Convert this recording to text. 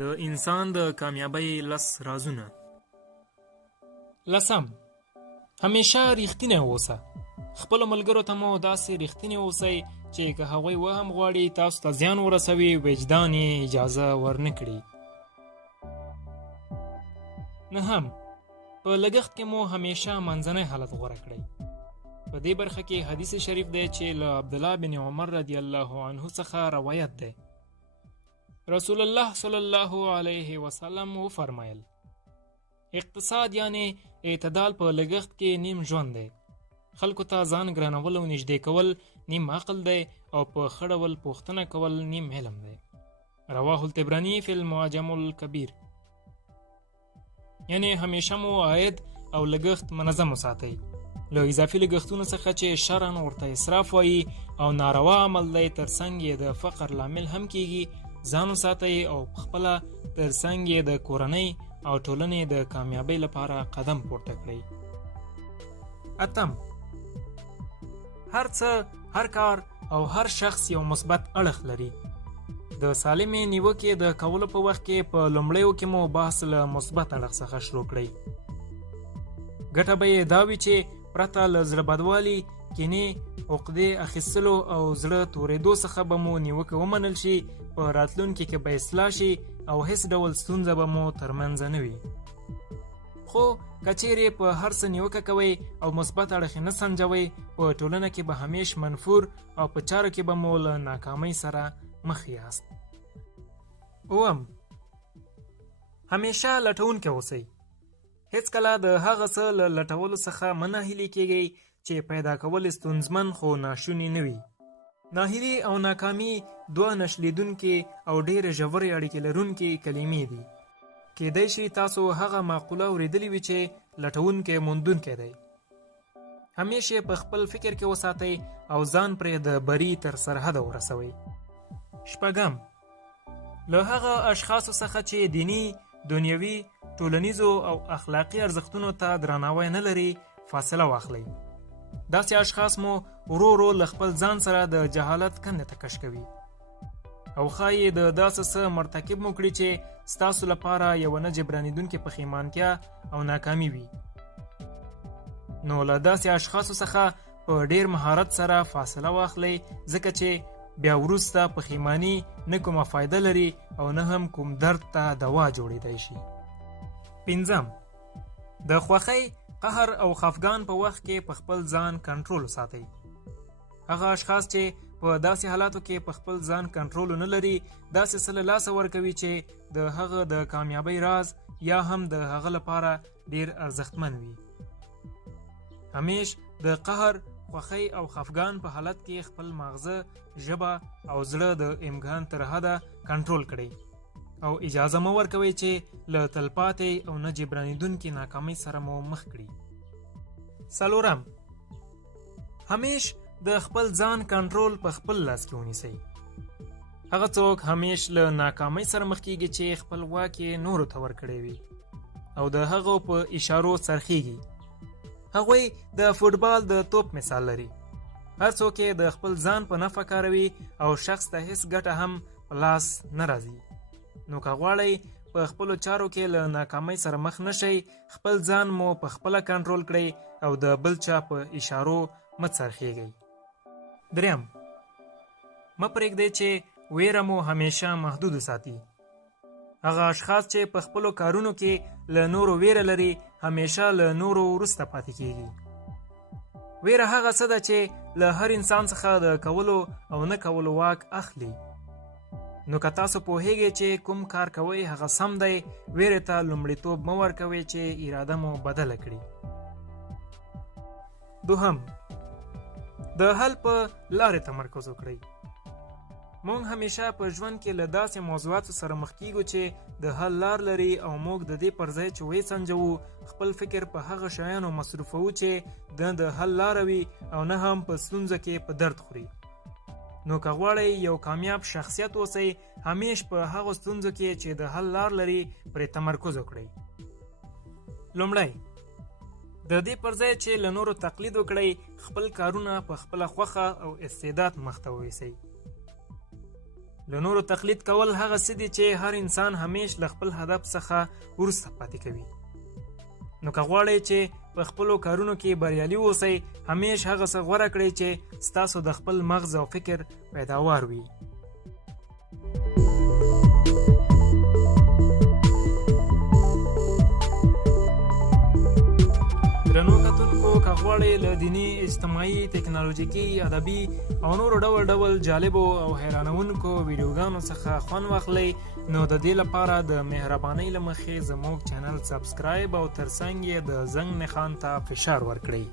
د انسان د کامیابی 10 رازونه. 10 همیشه ریښتینی اوسه. خپل ملګرو ته مو داسې ریښتینی اوسئ چې که هغوی وهم غواړي تاسو ته زیان ورسوي، وجدان یې اجازه ورنکړي. 9 په لګښت کې مو همیشه منځنی حالت غوره کړئ. په دې برخه کې حدیث شریف دی چې له عبدالله بن عمر رضی الله عنه څخه روایت دی. رسول الله صلی الله علیه وسلم وفرمایل: اقتصاد یعنی اعتدال په لګښت کې نیم ژوند دی. خلکو ته ځان ګرانول او نږدې کول نیم عقل دی، او په ښه ډول پوښتنه کول نیم علم دی. رواه الطبراني فی المعجم الکبیر. یعنی همیشه مو عاید او لګښت منظم وساتئ. له اضافي لګښتونو څخه چې شرعاً ورته اسراف وایي او ناروا عمل دی، ترڅنګ یې د فقر لامل هم کیږي. ځان وساتئ او خپله ترڅنګ یې د کورنۍ او ټولنې د کامیابۍ لپاره قدم پورته کړئ. 8 هر څه، هر کار او هر شخص یو مثبت اړخ لري. د سالمې نیوکې د کولو په وخت کې په لومړیو کې مو بحث له مثبت اړخ څخه شروع کړئ. ګټه به یې دا وي چې پرته له زړه بدوالي، کینې، عقدې اخیستلو او زړه تورېدو څخه به مو نیوکه ومنل شي. په راتلونکي کې به اصلاح شي او هیڅ ډول ستونزه به مو ترمنځ نه وي. خو که چیرې په هر څه نیوکه کوئ او مثبت اړخ نه سنجوئ، په ټولنه کې به همیش منفور او په چارو کې به مو له ناکامۍ سره مخ یاست. 9 همیشه لټونکي اوسئ. هیڅکله د هغه څه له لټولو څخه مه ناهیلي کیږئ چې پیدا کول ستونزمن خو ناشوني نه وي. ناهیلي او ناکامي دوه نشلیدونکي او ډېرې ژورې اړیکې لرونکي کلمې دي. کیدای شي تاسو هغه معقوله اورېدلې وي چې لټونکی موندونکی دی. همیشه په خپل فکر کې وساتئ او ځان پرې د بري تر سرحده ورسوئ. 10 له هغه اشخاصو څخه چې دینی، دنیوي، ټولنیزو او اخلاقی ارزښتونو ته درناوی نه لري فاصله واخلئ. داسې اشخاص مو ورو ورو له خپل ځان سره د جهالت کندې ته کش کوي او ښایي د داسې څه مرتکب مو کړي چې ستاسو لپاره یوه نه جبرانېدونکې پښیمانتیا او ناکامي وي. نو له داسې اشخاصو څخه په ډیر مهارت سره فاصله واخلئ، ځکه چې بیا وروسته پښیماني نه کومه فایده لري او نه هم کوم درد ته دوا جوړېدای شي. 5 د خوښۍ، قهر او خفګان په وخت کې په خپل ځان کنټرول وساتئ. هغه اشخاص چې په داسې حالاتو کې په خپل ځان کنټرول نه لري، داسې څه له لاسه ورکوي چې د هغه د کامیابۍ راز یا هم د هغه لپاره ډیر ارزښتمن وي. همیش د قهر، خوښۍ او خفګان په حالت کې خپل ماغزه، ژبه او زړه د امکان تر حده کنټرول کړئ او اجازه مو ورکوئ چې له تلپاتې او نه جبرانېدونکې ناکامۍ سره مو مخ کړي. 4 همیش د خپل ځان کنټرول په خپل لاس کې ونیسئ. هغه څوک همیش له ناکامۍ سره مخ کیږي چې خپل واک یې نورو ته ورکړی وي او د هغو په اشارو څرخیږي. هغوی د فوټبال د توپ مثال لري. هر څوک یې د خپل ځان په نفع کاروي او شخص ته هیڅ ګټه هم په لاس نه راځي. نو که غواړئ په خپلو چارو کې له ناکامۍ سره مخ نشئ، خپل ځان مو په خپله کنټرول کړئ او د بل چا په اشارو مه څرخیږئ. 3 مه پرېږدئ چې ویره مو همیشه محدود وساتي. هغه اشخاص چې په خپلو کارونو کې له نورو ویره لري، همیشه له نورو وروسته پاتې کیږي. ویره هغه څه ده چې له هر انسان څخه د کولو او نه کولو واک اخلي. نو که تاسو پوهیږئ چې کوم کار کوئ هغه سم دی، ویرې ته لومړیتوب مه ورکوئ چې اراده مو بدله کړي. 2 د حل په لارې تمرکز وکړئ. موږ همیشه په ژوند کې له داسې موضوعاتو سره مخ کیږو چې د حل لار لري او موږ د دې پر ځای چې وسنجوو خپل فکر په هغه شیانو مصرفوو چې د حل لاره وي او نه هم په ستونزه کې په درد خوري. نو که غواړئ یو کامیاب شخصیت اوسئ، همیش په هغو ستونزو کې چې د حل لار لري پرې تمرکز وکړئ. لومړی د دې پر ځای چې له نورو تقلید وکړئ، خپل کارونه په خپله خوښه او استعداد مخته ویسئ. له نورو تقلید کول هغه څه دي چې هر انسان همیش له خپل هدف څخه وروسته پاتې کوي. نو که غواړئ چې په خپلو کارونو کې بریالي اوسئ، همیش هغه څه غوره کړئ چې ستاسو د خپل مغز او فکر پیداوار وي. درنو کتونکو، که غواړئ له دیني، اجتماعي، تکنالوژیکي، ادبي او نورو ډول ډول جالبو او حیرانونکو ویډیوګانو څخه خوند واخلئ، نو د دې لپاره د مهربانۍ له مخې زموږ چینل سبسکرایب او ترڅنګ یې د زنګ نښان ته فشار ورکړئ.